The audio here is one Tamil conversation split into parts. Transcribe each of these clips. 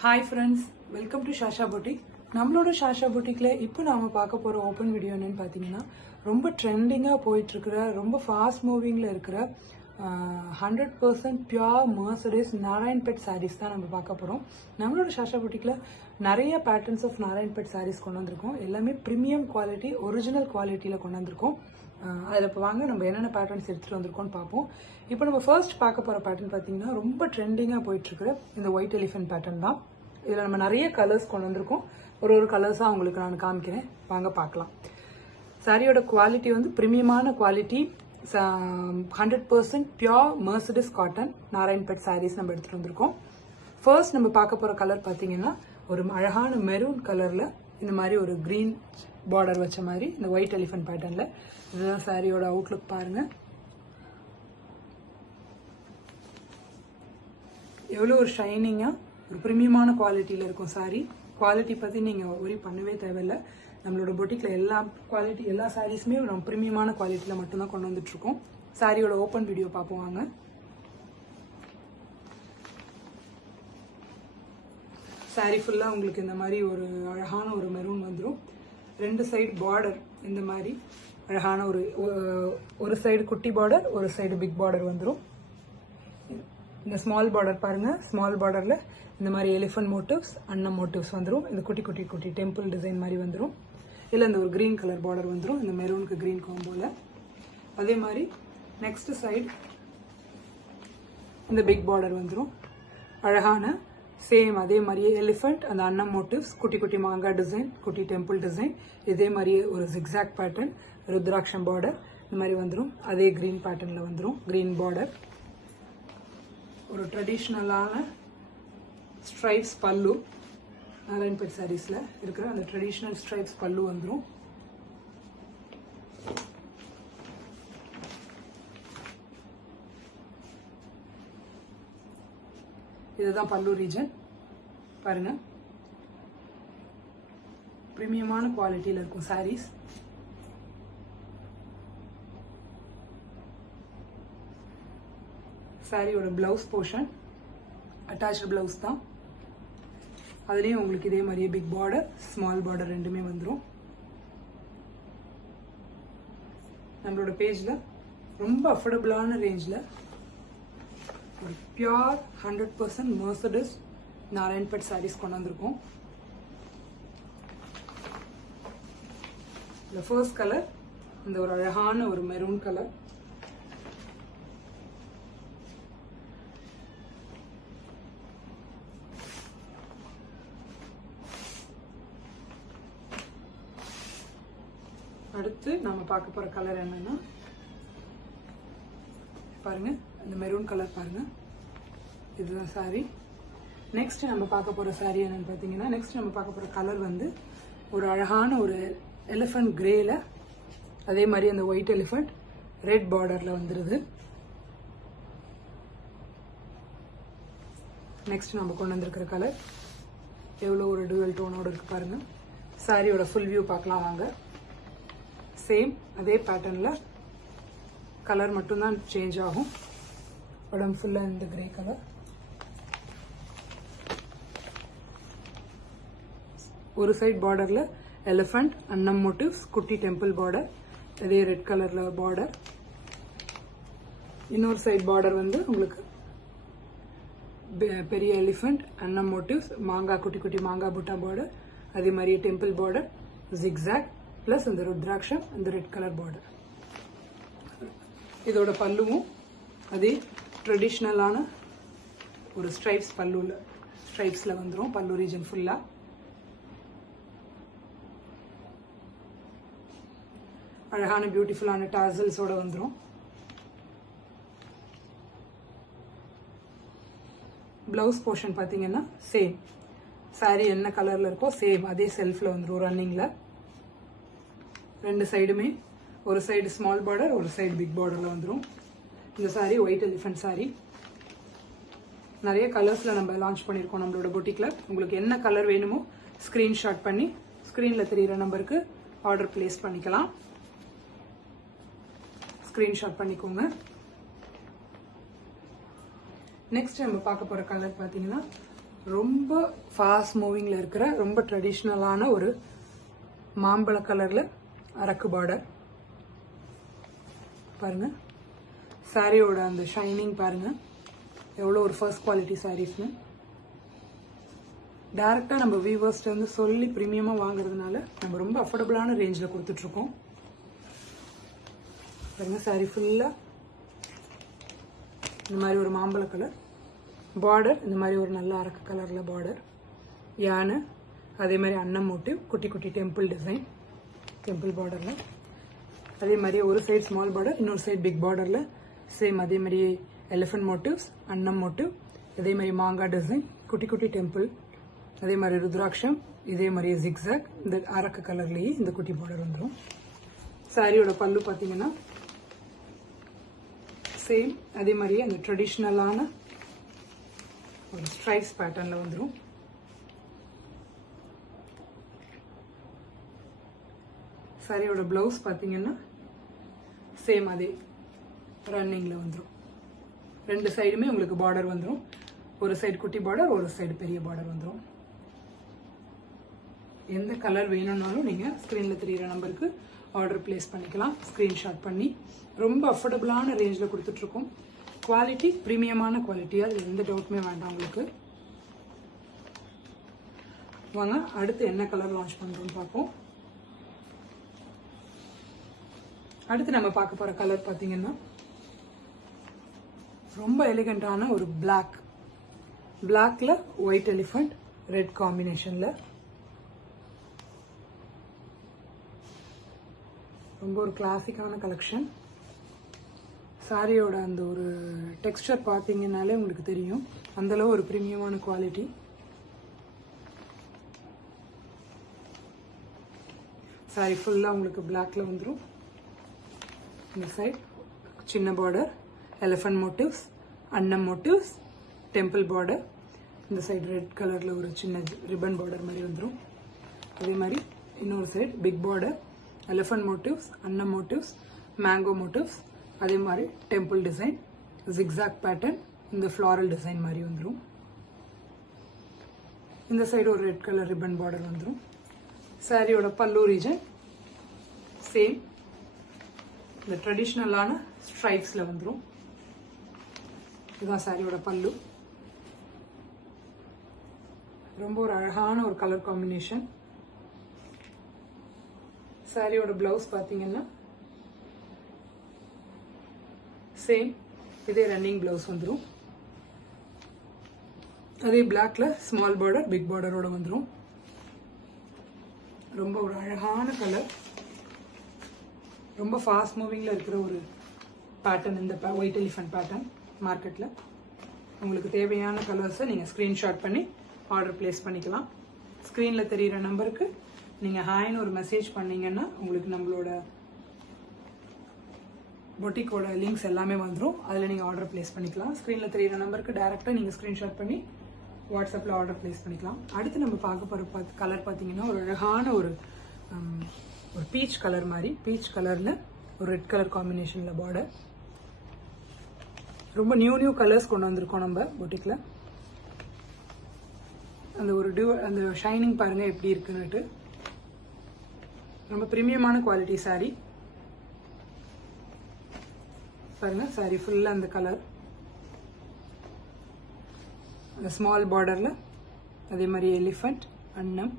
Hi friends, welcome to Shasha Boutique. நம்மளோட ஷாஷா புட்டிக்ல இப்போ நாம பார்க்க போற ஓப்பன் வீடியோ என்னன்னு பாத்தீங்கன்னா ரொம்ப ட்ரெண்டிங்கா போயிட்டு இருக்கிற ரொம்ப ஃபாஸ்ட் மூவிங்ல இருக்கிற 100% pure mercerised Narayanpet sarees தான் நம்ம பார்க்க போறோம். நம்மளோட ஷாஷா புட்டிக்ல நிறைய patterns of Narayanpet saris கொண்டு வந்திருக்கோம். எல்லாமே பிரீமியம் குவாலிட்டி ஒரிஜினல் குவாலிட்டியில கொண்டு வந்திருக்கோம். அதில் இப்போ வாங்க நம்ம என்னென்ன பேட்டர்ன்ஸ் எடுத்துகிட்டு வந்திருக்கோம்னு பார்ப்போம். இப்போ நம்ம ஃபர்ஸ்ட் பார்க்க போகிற பேட்டர்ன் பார்த்தீங்கன்னா ரொம்ப ட்ரெண்டிங்காக போயிட்டுருக்குற இந்த ஒயிட் எலிஃபென்ட் பேட்டர்ன் தான். இதில் நம்ம நிறைய கலர்ஸ் கொண்டு வந்திருக்கோம். ஒரு கலர்ஸாக உங்களுக்கு நான் காமிக்கிறேன், வாங்க பார்க்கலாம். சாரியோட குவாலிட்டி வந்து ப்ரீமியமான quality, 100% pure mercerised cotton Narayanpet saris நம்ம எடுத்துகிட்டு வந்திருக்கோம். ஃபர்ஸ்ட் நம்ம பார்க்க போகிற கலர் பார்த்தீங்கன்னா ஒரு அழகான மெரூன் கலரில் இந்த மாதிரி ஒரு க்ரீன் பார்டர் வச்ச மாதிரி இந்த ஒயிட் எலிஃபென்ட் பேட்டர்னில். இதுதான் சாரியோட அவுட்லுக் பாருங்க. எவ்வளோ ஒரு ஷைனிங்காக ஒரு ப்ரீமியமான குவாலிட்டியில் இருக்கும் சாரி. குவாலிட்டி பற்றி நீங்கள் ஒரி பண்ணவே தேவையில்லை. நம்மளோட பொட்டிக்கில் எல்லா சாரீஸுமே நம்ம ப்ரீமியமான குவாலிட்டியில் மட்டும்தான் கொண்டு வந்துட்டுருக்கோம். சாரியோட ஓப்பன் வீடியோ பார்ப்போம் வாங்க. சாரி ஃபுல்லாக உங்களுக்கு இந்த மாதிரி ஒரு அழகான ஒரு மெரூன் வந்துடும். ரெண்டு சைடு பார்டர் இந்த மாதிரி அழகான ஒரு சைடு குட்டி பார்டர், ஒரு சைடு பிக் பார்டர் வந்துடும். இந்த ஸ்மால் பார்டர் பாருங்க, ஸ்மால் பார்டரில் இந்த மாதிரி எலிஃபென்ட் மோட்டிவ்ஸ், அன்னம் மோட்டிவ்ஸ் வந்துடும். இந்த குட்டி குட்டி குட்டி டெம்பிள் டிசைன் மாதிரி வந்துடும். இல்லை இந்த ஒரு க்ரீன் கலர் பார்டர் வந்துடும், இந்த மெரூனுக்கு க்ரீன் காம்போல. அதே மாதிரி நெக்ஸ்ட் சைடு இந்த பிக் பார்டர் வந்துடும். அழகான சேம் அதே மாதிரியே எலிஃபென்ட், அந்த அன்னம் மோட்டிவ்ஸ், குட்டி குட்டி மாங்காய் டிசைன், குட்டி டெம்பிள் டிசைன், இதே மாதிரியே ஒரு ஜிக்ஸாக் பேட்டர்ன், ருத்ராட்சம் பார்டர் இந்த மாதிரி வந்துடும். அதே க்ரீன் பேட்டர்னில் வந்துடும், க்ரீன் பார்டர். ஒரு ட்ரெடிஷ்னலான ஸ்ட்ரைப்ஸ் பல்லு, நாராயண் பெட் சாரீஸில் இருக்கிற அந்த ட்ரெடிஷ்னல் ஸ்ட்ரைப்ஸ் பல்லு வந்துடும். இதுதான் பல்லு ரீஜன் பாருங்க. பிரீமியமான குவாலிட்டியில் இருக்கும் சாரீஸ். சாரியோட பிளவுஸ் போர்ஷன் அட்டாச்டு பிளவுஸ் தான். அதுலேயும் உங்களுக்கு இதே மாதிரியே பிக் பார்டர், ஸ்மால் பார்டர் ரெண்டுமே வந்துடும். நம்மளோட பேஜில் ரொம்ப அஃபோர்டபுளான ரேஞ்சில் ஒரு pure 100% mercerised Narayanpet saris கொண்டு வந்திருக்கோம். இந்த ஃபர்ஸ்ட் கலர் இந்த ஒரு அழகான ஒரு மெரூன் கலர். அடுத்து நம்ம பார்க்க போற கலர் என்னன்னா பாருங்க, இந்த மெரூன் கலர் பாருங்க. இதுதான் சாரி. நெக்ஸ்ட் நம்ம பார்க்க போற சாரி என்னன்னு பார்த்தீங்கன்னா, நெக்ஸ்ட் நம்ம பார்க்க போற கலர் வந்து ஒரு அழகான ஒரு எலிஃபென்ட் கிரேல, அதே மாதிரி அந்த ஒயிட் எலிஃபென்ட் ரெட் பார்டர்ல வந்துருது. நெக்ஸ்ட் நம்ம கொண்டு வந்திருக்கிற கலர் எவ்வளோ ஒரு டுவல் டோனோட இருக்கு பாருங்க. சாரியோட ஃபுல் வியூ பார்க்கலாம் வாங்க. சேம் அதே பேட்டர்னில் கலர் மட்டும்தான் சேஞ்ச் ஆகும். உடம்பு ஃபுல்லாக இந்த கிரே கலர். ஒரு சைட் பார்டரில் எலிஃபென்ட், அன்னம் மோட்டிவ்ஸ், குட்டி டெம்பிள் பார்டர், அதே ரெட் கலரில் பார்டர். இன்னொரு சைட் பார்டர் வந்து உங்களுக்கு பெரிய எலிஃபென்ட், அன்னம் மோட்டிவ்ஸ், மாங்காய் குட்டி குட்டி மாங்காய் புட்டா பார்டர், அதே மாதிரி டெம்பிள் பார்டர், ஜிக்ஸாக் பிளஸ் இந்த ருத்ராட்சம், இந்த ரெட் கலர் பார்டர். இதோட பல்லுவும் அதே ட்ரெடிஷ்னலான ஒரு ஸ்ட்ரைப்ஸ் ஸ்ட்ரைப்ஸில் வந்துடும். பல்லு ரீஜன் ஃபுல்லாக அழகான பியூட்டிஃபுல்லான டாசல்ஸோட வந்துடும். பிளவுஸ் போர்ஷன் பார்த்தீங்கன்னா சேம் சாரி என்ன கலரில் இருக்கோ சேம் அதே செல்ஃபில் வந்துடும். ரன்னிங்கில் ரெண்டு சைடுமே ஒரு சைடு ஸ்மால் பார்டர், ஒரு சைடு பிக் பார்டரில் வந்துடும். இந்த சாரி ஒயிட் எலிஃபென்ட் சாரி. நிறைய கலர்ஸில் நம்ம லான்ச் பண்ணியிருக்கோம் நம்மளோட பொட்டிக்கில். உங்களுக்கு என்ன கலர் வேணுமோ ஸ்க்ரீன்ஷாட் பண்ணி ஸ்க்ரீனில் தெரிகிற நம்பருக்கு ஆர்டர் பிளேஸ் பண்ணிக்கலாம். ஸ்க்ரீன்ஷாட் பண்ணிக்கோங்க. நெக்ஸ்ட் நம்ம பார்க்க போகிற கலர் பார்த்தீங்கன்னா ரொம்ப ஃபாஸ்ட் மூவிங்கில் இருக்கிற ரொம்ப ட்ரெடிஷ்னலான ஒரு மாம்பழ கலரில் அரக்கு பார்டர் பாருங்க. சாரியோட அந்த ஷைனிங் பாருங்க எவ்வளோ ஒரு ஃபர்ஸ்ட் குவாலிட்டி சாரீஸ்னு. டைரெக்டாக நம்ம வீவர்ஸ்ட்டு வந்து சொல்லி ப்ரீமியமாக வாங்குறதுனால நம்ம ரொம்ப அஃபோர்டபுளான ரேஞ்சில் கொடுத்துட்ருக்கோம். பாருங்க சாரி ஃபுல்லாக இந்த மாதிரி ஒரு மாம்பழ கலர் பார்டர், இந்த மாதிரி ஒரு நல்ல அரக்கு கலரில் பார்டர், யானை, அதே மாதிரி அன்னம் மோட்டிவ், குட்டி குட்டி டெம்பிள் டிசைன், டெம்பிள் பார்டரில். அதே மாதிரி ஒரு சைடு ஸ்மால் பார்டர், இன்னொரு சைடு பிக் பார்டரில் சேம் அதே மாதிரி எலிஃபென்ட் மோட்டிவ்ஸ், அன்னம் மோட்டிவ், அதே மாதிரி மாங்காய் டிசைன், குட்டி குட்டி டெம்பிள், அதே மாதிரி ருத்ராட்சம், இதே மாதிரி ஜிக்ஸாக், இந்த அரக்கு கலர்லேயே இந்த குட்டி பார்டர் வந்துடும். சாரியோட பல்லு பார்த்தீங்கன்னா சேம் அதே மாதிரியே அந்த ட்ரெடிஷ்னலான ஒரு ஸ்ட்ரைப்ஸ் பேட்டர்னில் வந்துடும். சாரியோட பிளவுஸ் பார்த்தீங்கன்னா சேம் அதே ரன்னிங்கில் வந்துடும். ரெண்டு சைடுமே உங்களுக்கு பார்டர் வந்துடும். ஒரு சைடு குட்டி பார்டர், ஒரு சைடு பெரிய பார்டர் வந்துடும். எந்த கலர் வேணும்னாலும் நீங்கள் ஸ்க்ரீனில் தெரிகிற நம்பருக்கு ஆர்டர் பிளேஸ் பண்ணிக்கலாம். ஸ்க்ரீன்ஷாட் பண்ணி ரொம்ப அஃபோர்டபுளான ரேஞ்சில் கொடுத்துட்ருக்கோம். குவாலிட்டி ப்ரீமியமான குவாலிட்டி, அது எந்த டவுட்டுமே வேண்டாம் உங்களுக்கு. வாங்க அடுத்து என்ன கலர் லான்ச் பண்ணுறோம்னு பார்ப்போம். அடுத்து நம்ம பார்க்க போகிற கலர் பார்த்தீங்கன்னா ரொம்ப எலிகண்டான ஒரு பிளாக்ல ஒயிட் எலிஃபண்ட் ரெட் காம்பினேஷனில் ரொம்ப ஒரு கிளாசிக்கான கலெக்ஷன். சாரியோட அந்த ஒரு டெக்ஸ்டர் பார்த்தீங்கன்னாலே உங்களுக்கு தெரியும் அந்தளவு ஒரு ப்ரீமியமான குவாலிட்டி. சாரி ஃபுல்லாக உங்களுக்கு பிளாக்ல வந்துடும். இந்த சைட் சின்ன பார்டர், எலிஃபண்ட் மோட்டிவ்ஸ், அன்னம் மோட்டிவ்ஸ், டெம்பிள் பார்டர், இந்த சைடு ரெட் கலரில் ஒரு சின்ன ரிப்பன் பார்டர் மாதிரி வந்துடும். அதே மாதிரி இன்னொரு side big border, elephant motifs, அன்னம் மோட்டிவ்ஸ், மேங்கோ மோட்டிவ்ஸ், அதே மாதிரி டெம்பிள் டிசைன், ஜிக்ஸாக் பேட்டர்ன், இந்த ஃப்ளாரல் டிசைன் மாதிரி வந்துடும். இந்த சைடு ஒரு ரெட் கலர் ரிப்பன் பார்டர் வந்துடும். சாரியோட பல்லு ரீஜன் சேம் இந்த ட்ரெடிஷ்னலான ஸ்ட்ரைப்ஸில் வந்துடும். இதுதான் சாரியோட பல்லு. ரொம்ப ஒரு அழகான ஒரு கலர் காம்பினேஷன். சாரியோட பிளவுஸ் பார்த்தீங்கன்னா சேம் இதே ரன்னிங் பிளவுஸ் வந்துடும். அதே பிளாக்ல ஸ்மால் பார்டர் பிக் பார்டரோட வந்துடும். ரொம்ப ஒரு அழகான கலர், ரொம்ப ஃபாஸ்ட் மூவிங்கில் இருக்கிற ஒரு பேட்டர்ன் இந்த ஒயிட் எலிஃபண்ட் பேட்டர்ன் மார்க்கெட்டில். உங்களுக்கு தேவையான கலர்ஸை நீங்கள் ஸ்க்ரீன்ஷாட் பண்ணி ஆர்டர் பிளேஸ் பண்ணிக்கலாம். ஸ்க்ரீனில் தெரிகிற நம்பருக்கு நீங்கள் ஹாய்னு ஒரு மெசேஜ் பண்ணிங்கன்னா உங்களுக்கு நம்மளோட பொட்டிக்கோட லிங்க்ஸ் எல்லாமே வந்துடும். அதில் நீங்கள் ஆர்டர் பிளேஸ் பண்ணிக்கலாம். ஸ்க்ரீனில் தெரிகிற நம்பருக்கு டேரெக்டாக நீங்கள் ஸ்க்ரீன்ஷாட் பண்ணி வாட்ஸ்அப்பில் ஆர்டர் பிளேஸ் பண்ணிக்கலாம். அடுத்து நம்ம பார்க்க போகிற கலர் பார்த்தீங்கன்னா ஒரு அழகான ஒரு பீச் கலர் மாதிரி, பீச் கலரில் ஒரு ரெட் கலர் காம்பினேஷனில் பார்டர். ரொம்ப நியூ கலர்ஸ் கொண்டு வந்திருக்கோம் நம்ம பொட்டிக்கில். அந்த ஒரு அந்த ஷைனிங் பாருங்கள் எப்படி இருக்குன்னுட்டு. ரொம்ப ப்ரீமியமான குவாலிட்டி சாரி பாருங்க. சாரி ஃபுல்லாக அந்த கலர், அந்த ஸ்மால் பார்டரில் அதே மாதிரி எலிஃபண்ட், அன்னம்,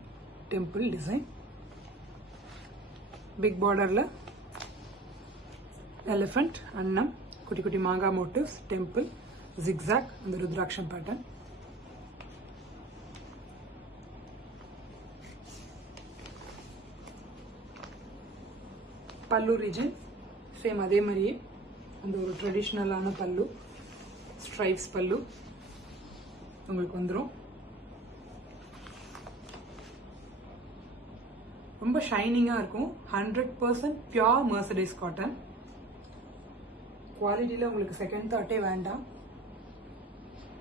டெம்பிள் டிசைன், பிக் பார்டரில் எலிஃபண்ட், அன்னம், குட்டி குட்டி மாங்காய் மோட்டிவ்ஸ், டெம்பிள், ஜிக்ஸாக், அந்த ருத்ராட்சம் பேட்டர்ன். பல்லு ரீஜன் சேம் அதே மாதிரியே அந்த ஒரு ட்ரெடிஷ்னலான பல்லு, ஸ்ட்ரைப்ஸ் பல்லு உங்களுக்கு வந்துடும். ரொம்ப ஷைனிங்காக இருக்கும். 100% பியோர் மெர்சடைஸ் காட்டன். குவாலிட்டியில் உங்களுக்கு செகண்ட் தாட்டே வேண்டாம்.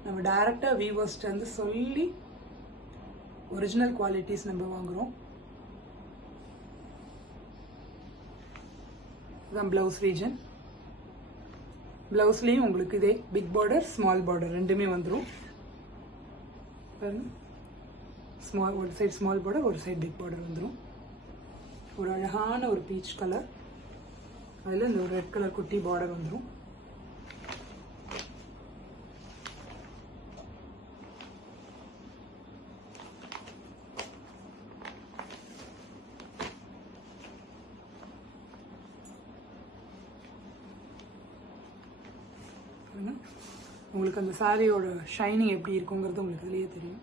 நம்ம டைரெக்டாக வீவர்ஸ்ட்டு வந்து சொல்லி ஒரிஜினல் குவாலிட்டிஸ் நம்ம வாங்குகிறோம். இதுதான் ப்ளவுஸ் ரீஜன். ப்ளவுஸ்லேயும் உங்களுக்கு இதே பிக் பார்டர், ஸ்மால் பார்டர் ரெண்டுமே வந்துடும். பாருங்க, ஒரு சைடு ஸ்மால் பார்டர், ஒரு சைடு பிக் பார்டர் வந்துடும். ஒரு அழகான ஒரு பீச் கலர், அதில் இந்த ஒரு ரெட் கலர் குட்டி பார்டர் வந்துடும். உங்களுக்கு அந்த சாரியோட ஷைனிங் எப்படி இருக்குங்கிறது உங்களுக்கு இதுலயே தெரியும்.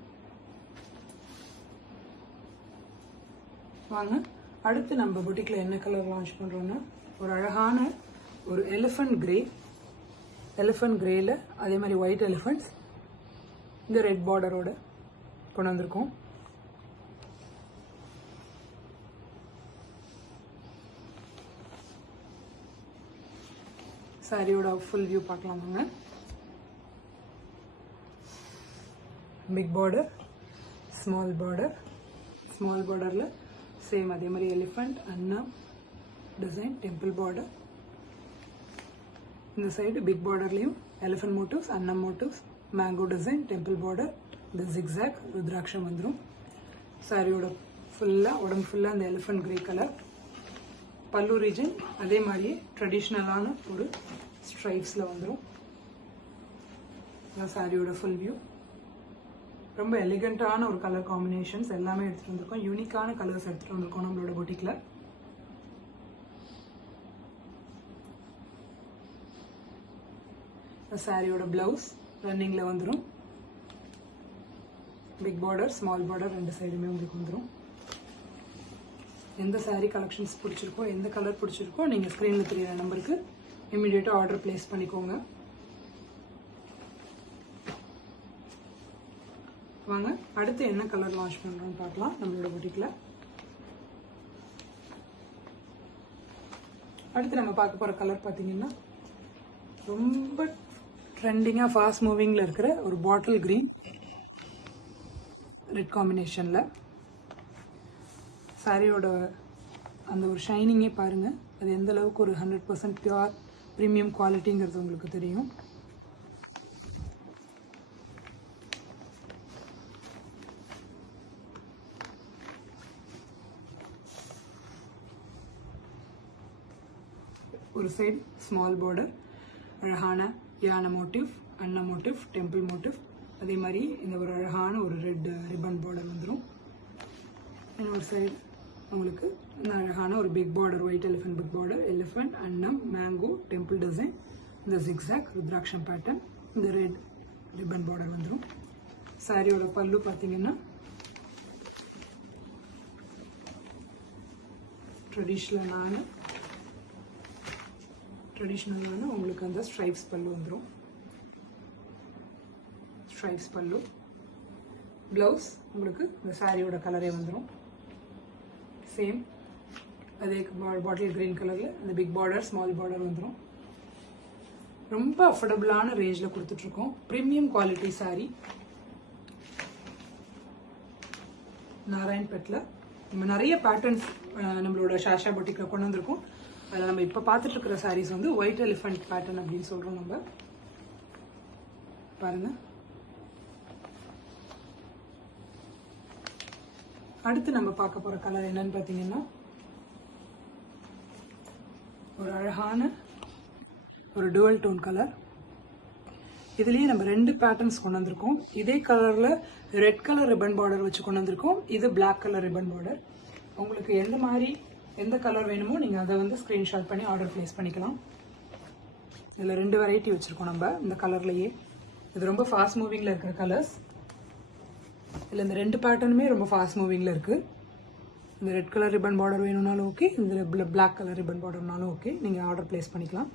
வாங்க, அடுத்து நம்ம புட்டிக்ல என்ன கலர் லான்ச் பண்றோம்னா ஒரு அழகான ஒரு எலிஃபண்ட் கிரேல அதே மாதிரி ஒயிட் எலிஃபண்ட்ஸ் இந்த ரெட் பார்டரோட கொண்டு வந்திருக்கோம். சாரியோட ஃபுல் வியூ பார்க்கலாமாங்க. பிக் பார்டர், ஸ்மால் பார்டரில் சேம் அதே மாதிரி எலிஃபண்ட், அன்னம் டிசைன், டெம்பிள் பார்டர். இந்த சைடு பிக் பார்டர்லேயும் எலிஃபண்ட் மோட்டிவ்ஸ், அன்னம் motifs, mango design, temple border, இந்த ஜிக்ஸாக் ருத்ராட்சம் வந்துடும். சாரியோட உடம்பு ஃபுல்லாக அந்த elephant grey colour. Pallu region அதே மாதிரியே ட்ரெடிஷ்னலான ஒரு ஸ்ட்ரைப்ஸில் வந்துடும். சாரியோட ஃபுல் வியூ. ரொம்ப எலிகண்டான ஒரு கலர் காம்பினேஷன்ஸ் எல்லாமே எடுத்துகிட்டு வந்திருக்கோம். யூனிக்கான கலர்ஸ் எடுத்துகிட்டு வந்திருக்கோம் நம்மளோட புட்டிக்கில். சாரியோட பிளவுஸ் ரன்னிங்கில் வந்துடும். பிக் பார்டர், ஸ்மால் பார்டர் ரெண்டு சைடுமே உங்களுக்கு வந்துடும். எந்த சாரீ கலெக்ஷன்ஸ் பிடிச்சிருக்கோ, எந்த கலர் பிடிச்சிருக்கோ, நீங்கள் ஸ்க்ரீனில் தெரியிற நம்பருக்கு இம்மிடியேட்டாக ஆர்டர் பிளேஸ் பண்ணிக்கோங்க. வாங்க, அடுத்து என்ன கலர் லான்ச் பண்ணுறோம்னு பார்க்கலாம் நம்மளோட புட்டிக்கில். அடுத்து நம்ம பார்க்க போகிற கலர் பார்த்தீங்கன்னா ரொம்ப ட்ரெண்டிங்காக ஃபாஸ்ட் மூவிங்கில் இருக்கிற ஒரு பாட்டில் கிரீன் ரெட் காம்பினேஷனில். சாரியோட அந்த ஒரு ஷைனிங்கே பாருங்கள், அது எந்த அளவுக்கு ஒரு 100% பியூர் ப்ரீமியம் குவாலிட்டிங்கிறது உங்களுக்கு தெரியும். ஒரு சைடு ஸ்மால் பார்டர், அழகான யானை மோட்டிவ், அன்ன மோட்டிவ், டெம்பிள் மோட்டிவ், அதே மாதிரி இந்த ஒரு அழகான ஒரு ரெட் ரிப்பன் பார்டர் வந்துடும். இன்னொரு சைடு உங்களுக்கு இந்த அழகான ஒரு big border, white elephant big border, elephant, அன்னம், மேங்கோ, டெம்பிள் டிசைன், இந்த ஜிக்ஸாக் ருத்ராட்சம் பேட்டர்ன், இந்த ரெட் ரிப்பன் பார்டர் வந்துடும். சாரியோட பல்லு பார்த்தீங்கன்னா ட்ரெடிஷ்னலான உங்களுக்கு அந்த ஸ்ட்ரைப்ஸ் பல்லு வந்துடும். ஸ்ட்ரைப்ஸ் பல்லு. ப்ளவுஸ் உங்களுக்கு இந்த சாரியோட கலரே வந்துடும். சேம் அதே பாட்டில் கிரீன் கலரில் இந்த பிக் பார்டர், ஸ்மால் பார்டர் வந்துடும். ரொம்ப அஃபோர்டபுளான ரேஞ்சில் கொடுத்துட்ருக்கோம். Premium quality sorry. நாராயண்பேட்டில் நம்ம நிறைய பேட்டர்ன்ஸ் நம்மளோட ஷாஷா புட்டிக்கில் கொண்டு வந்திருக்கோம். அதில் நம்ம இப்போ பார்த்துட்டு இருக்கிற சாரீஸ் வந்து ஒயிட் எலிஃபண்ட் பேட்டர்ன் அப்படின்னு சொல்கிறோம் நம்ம. பாருங்க. அடுத்து நம்ம பார்க்க போகிற கலர் என்னன்னு பார்த்தீங்கன்னா ஒரு அழகான ஒரு டுவல் டோன் கலர். இதுலேயே நம்ம ரெண்டு பேட்டர்ன்ஸ் கொண்டு வந்திருக்கோம். இதே கலரில் ரெட் கலர் ரிப்பன் பார்டர் வச்சு கொண்டு வந்திருக்கோம். இது பிளாக் கலர் ரிப்பன் பார்டர். உங்களுக்கு எந்த கலர் வேணுமோ நீங்கள் அதை வந்து ஸ்க்ரீன்ஷாட் பண்ணி ஆர்டர் ப்ளேஸ் பண்ணிக்கலாம். இதில் ரெண்டு வெரைட்டி வச்சுருக்கோம் நம்ம இந்த கலர்லேயே. இது ரொம்ப ஃபாஸ்ட் மூவிங்கில் இருக்கிற கலர்ஸ். இதில் இந்த ரெண்டு பேட்டர்னுமே ரொம்ப ஃபாஸ்ட் மூவிங்கில் இருக்குது. இந்த ரெட் கலர் ரிப்பன் பார்டர் வேணும்னாலும் ஓகே, இந்த பிளாக் கலர் ரிப்பன் பார்டர்னாலும் ஓகே, நீங்கள் ஆர்டர் ப்ளேஸ் பண்ணிக்கலாம்.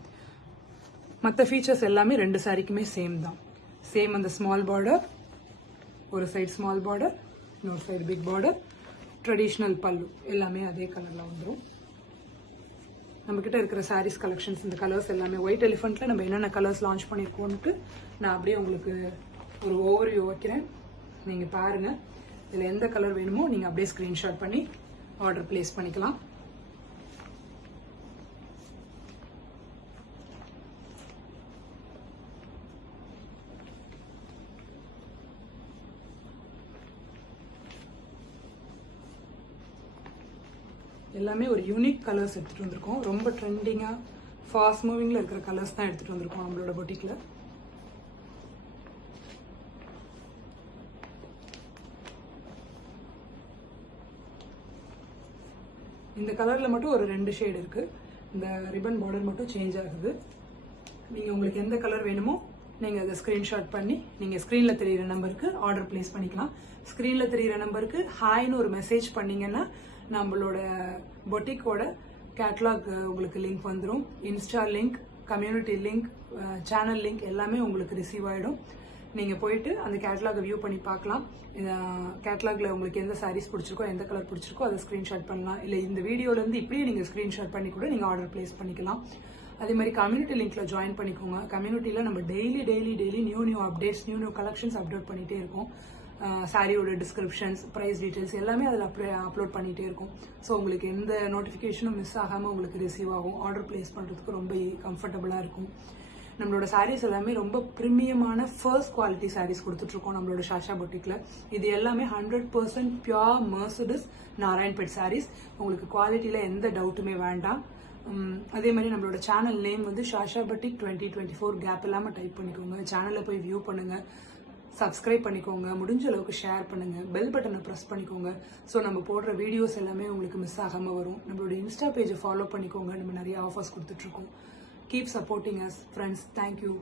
மற்ற ஃபீச்சர்ஸ் எல்லாமே ரெண்டு சாரிக்குமே சேம் தான். சேம் அந்த ஸ்மால் பார்டர், ஒரு சைடு ஸ்மால் பார்டர், இன்னொரு சைடு பிக் பார்டர், ட்ரெடிஷ்னல் பல்லு எல்லாமே அதே கலரில் வந்துடும். நம்மக்கிட்ட இருக்கிற சாரீஸ் கலெக்ஷன்ஸ் இந்த கலர்ஸ் எல்லாமே. ஒயிட் எலிஃபண்ட்டில் நம்ம என்னென்ன கலர்ஸ் லான்ச் பண்ணியிருக்கோன்ட்டு நான் அப்படியே உங்களுக்கு ஒரு ஓவர்வியூ வைக்கிறேன். நீங்கள் பாருங்கள். இதில் எந்த கலர் வேணுமோ நீங்கள் அப்படியே ஸ்க்ரீன்ஷாட் பண்ணி ஆர்டர் ப்ளேஸ் பண்ணிக்கலாம். எல்லாமே ஒரு யூனிக் கலர்ஸ் எடுத்துகிட்டு வந்திருக்கோம். ரொம்ப ட்ரெண்டிங்காக ஃபாஸ்ட் மூவிங்கில் இருக்கிற கலர்ஸ் தான் எடுத்துகிட்டு வந்திருக்கோம் நம்மளோட பொட்டிக்கில். இந்த கலரில் மட்டும் ஒரு 2 ஷேடு இருக்குது. இந்த ரிப்பன் பார்டர் மட்டும் சேஞ்ச் ஆகுது. நீங்கள் உங்களுக்கு எந்த கலர் வேணுமோ நீங்கள் அதை ஸ்க்ரீன்ஷாட் பண்ணி நீங்கள் ஸ்க்ரீனில் தெரிகிற நம்பருக்கு ஆர்டர் ப்ளேஸ் பண்ணிக்கலாம். ஸ்க்ரீனில் தெரிகிற நம்பருக்கு ஹாய்னு ஒரு மெசேஜ் பண்ணிங்கன்னா நம்மளோட பொட்டிக்கோட கேட்லாக் உங்களுக்கு லிங்க் வந்துடும். Insta link, community link, channel link எல்லாமே உங்களுக்கு ரிசீவ் ஆகிடும். நீங்கள் போயிட்டு அந்த கேட்லாகை வியூ பண்ணி பார்க்கலாம். கேட்லாகில் உங்களுக்கு எந்த சாரீஸ் பிடிச்சிருக்கோ, எந்த கலர் பிடிச்சிருக்கோ அதை ஸ்க்ரீன்ஷாட் பண்ணலாம். இல்லை இந்த வீடியோலேருந்து இப்படியே நீங்கள் ஸ்க்ரீன்ஷாட் பண்ணி கூட நீங்கள் ஆர்டர் ப்ளேஸ் பண்ணிக்கலாம். அதே மாதிரி கம்யூனிட்டி லிங்க்ல ஜாயின் பண்ணிக்கோங்க. கம்யூனிட்டியில் நம்ம daily new updates, new collections upload பண்ணிகிட்டே இருக்கோம். சாரியோட டிஸ்கிரிப்ஷன்ஸ், ப்ரைஸ் டீட்டெயில்ஸ் எல்லாமே அதில் அப்லோட் பண்ணிகிட்டே இருக்கும். ஸோ உங்களுக்கு எந்த நோட்டிஃபிகேஷனும் மிஸ் ஆகாமல் உங்களுக்கு ரிசீவ் ஆகும். ஆர்டர் ப்ளேஸ் பண்ணுறதுக்கு ரொம்ப கம்ஃபர்டபுளாக இருக்கும். நம்மளோட சாரீஸ் எல்லாமே ரொம்ப ப்ரீமியமான ஃபர்ஸ்ட் குவாலிட்டி சாரீஸ் கொடுத்துட்ருக்கோம் நம்மளோட சாஷா பொட்டிக்கில். இது எல்லாமே 100% பியூர் மெர்சிடிஸ் நாராயண்பேட் சாரீஸ். உங்களுக்கு குவாலிட்டியில் எந்த டவுட்டுமே வேண்டாம். அதே மாதிரி நம்மளோட சேனல் நேம் வந்து சாஷா பொட்டிக் 2024 கேப் இல்லாமல் டைப் பண்ணிக்கோங்க. சேனலில் போய் வியூ பண்ணுங்கள், சப்ஸ்கிரைப் பண்ணிக்கோங்க, முடிஞ்ச அளவுக்கு ஷேர் பண்ணுங்கள், பெல் பட்டனை ப்ரெஸ் பண்ணிக்கோங்க. ஸோ நம்ம போடுற வீடியோஸ் எல்லாமே உங்களுக்கு மிஸ் ஆகாமல் வரும். நம்மளோட இன்ஸ்டா பேஜை ஃபாலோ பண்ணிக்கோங்க. நம்ம நிறைய ஆஃபர்ஸ் கொடுத்துட்ருக்கோம். Keep supporting us friends. Thank you.